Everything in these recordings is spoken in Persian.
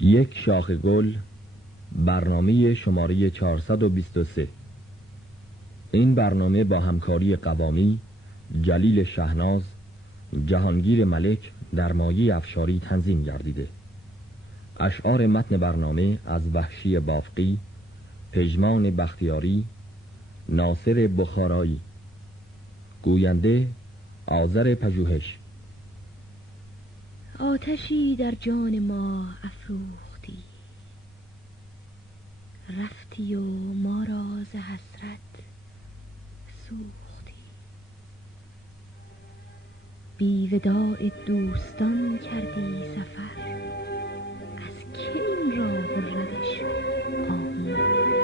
یک شاخ گل، برنامه شماره 423. این برنامه با همکاری قوامی، جلیل شهناز، جهانگیر ملک در مایه افشاری تنظیم گردیده. اشعار متن برنامه از وحشی بافقی، پژمان بختیاری، ناصر بخارایی. گوینده آذر پژوهش. آتشی در جان ما افروختی، رفتی و ما را ز حسرت سوختی. بی وداع دوستان کردی سفر، از که این راه و روش آموختی.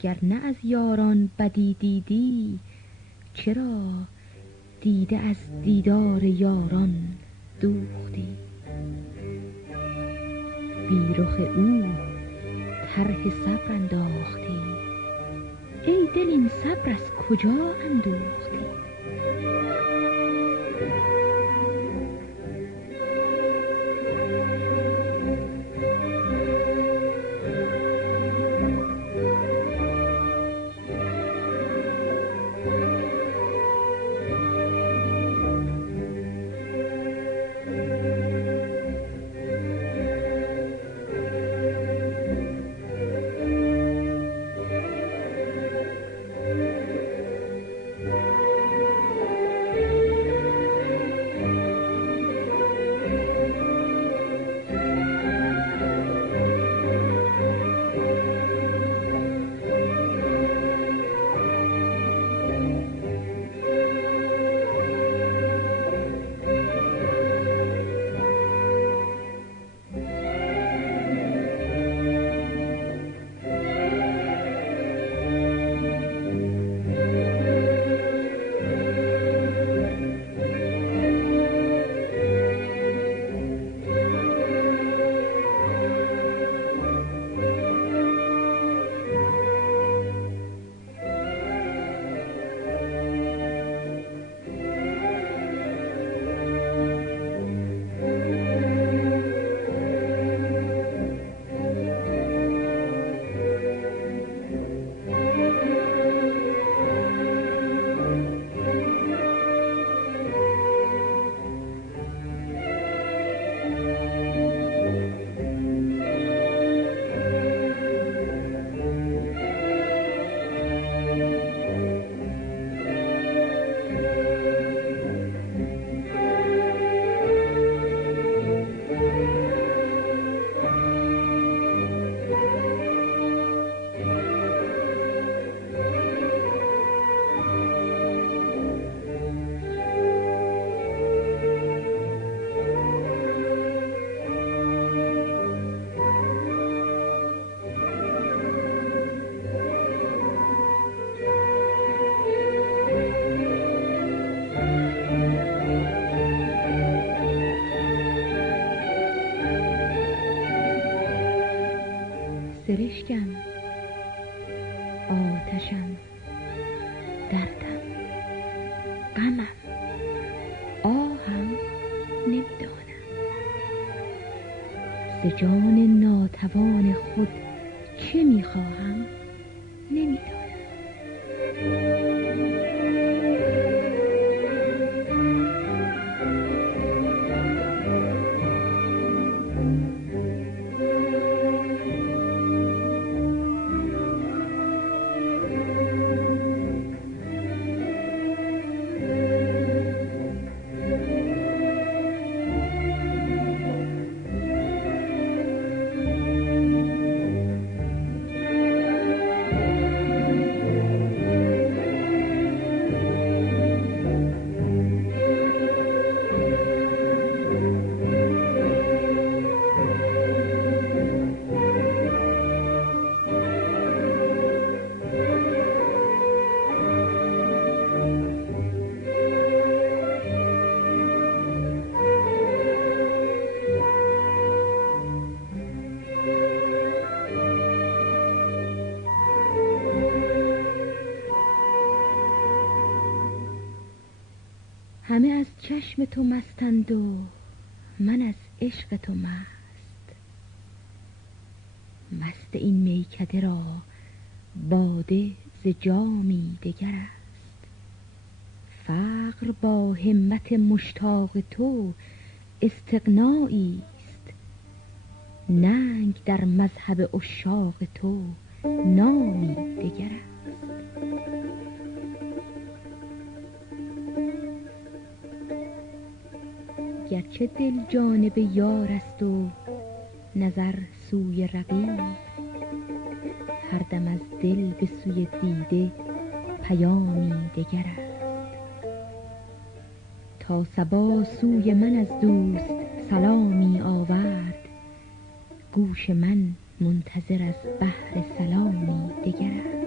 گر نه از یاران بدی دیدی، چرا دیده از دیدار یاران دوختی. بی رخ او طرح صبر انداختی، ای دل این صبر از کجا اندوختی. سرشکم، آتشم، دردم، غمم، آهم نمیدانم. ز جان ناتوان خود چه میخواهم نمیدانم. همه از چشم تو مستند و من از عشق تو مست این میکده را باده ز جامی دگر است. فقر با همت مشتاق تو استغنایی است، ننگ در مذهب عشاق تو نامی دگر است. گرچه دل جانب یار است و نظر سوی رقیب، هر دم از دل به سوی دیده پیامی دگر است. تا صبا سوی من از دوست سلامی آورد، گوش من منتظر از بحر سلامی دگر است.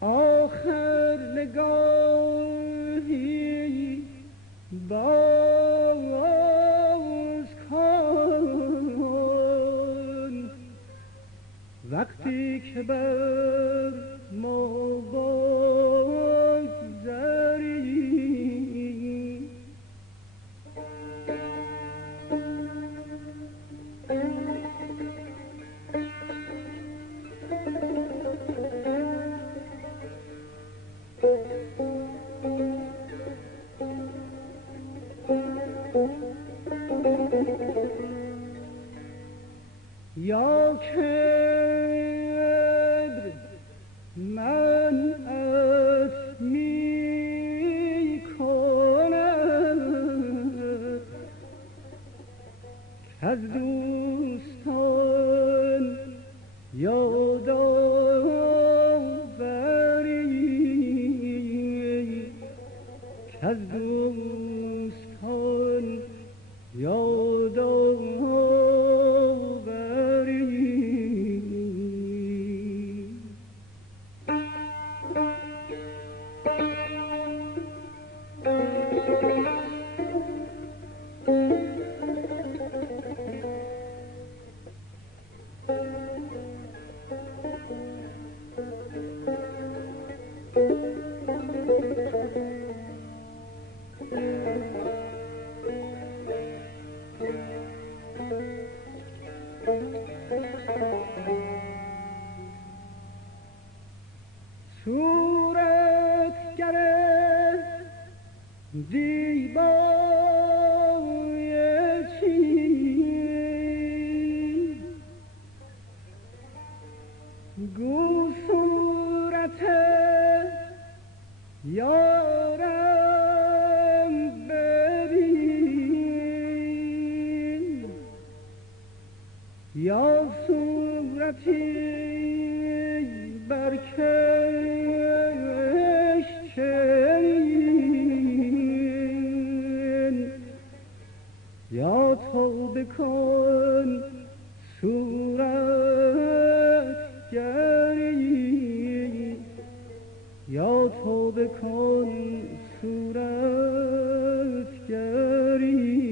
آخر نگاهی باز کن وقتی که بر ما بگذری یا کبر منعت می کند از دوستان یاد آوری از دوستان یاد آوری صورتگر زیبای چین گو صورت یارم ببین یا صورتی برکش چنین یا توبه کن صورت گری یا توبه کن صورت گری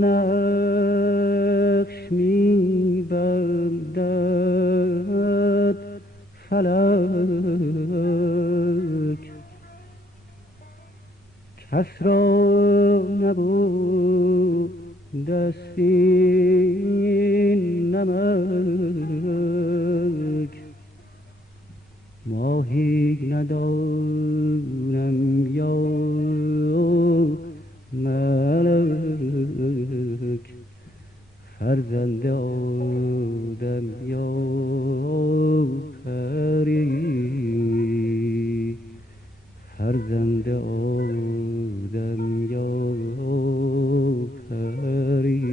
نقش می بندد فلک، کس را نبود دستی نمک. ماهی ندانم یا ملک، فرزند آدم یا پری، فرزند آدم یا پری.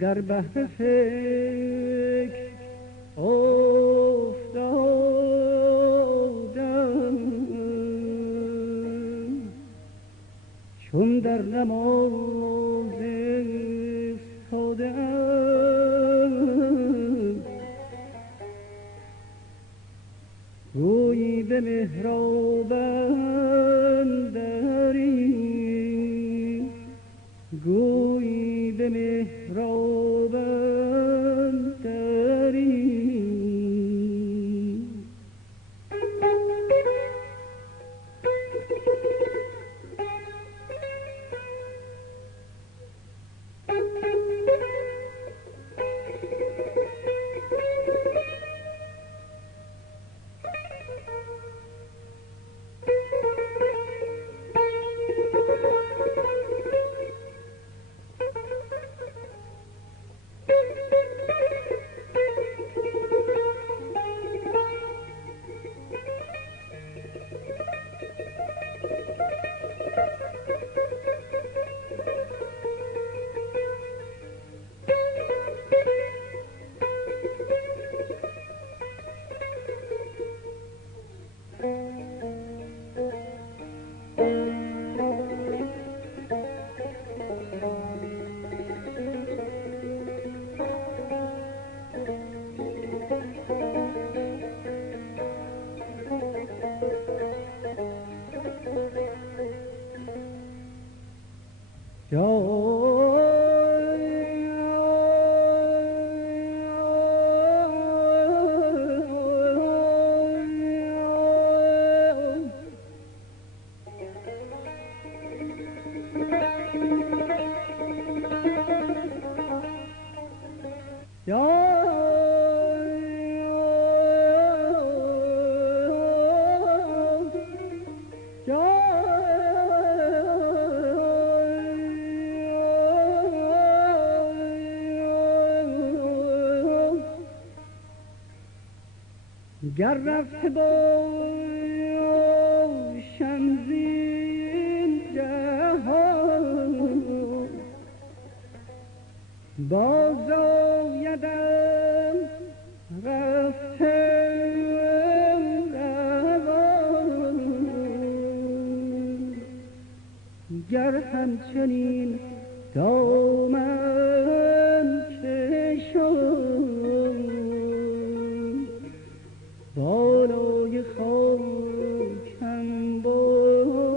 در بحر فکر افتادم، چون در نماز استادم، گویی به محراب اندری، گویی به محراب اندری. گر رفته باشم زین جهان، باز آیدم رفته روان. گر همچنین دامن کشم، بالای خاکم بگذری.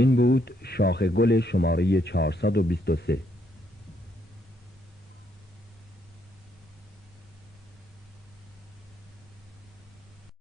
این بود شاخ گل شماره 423.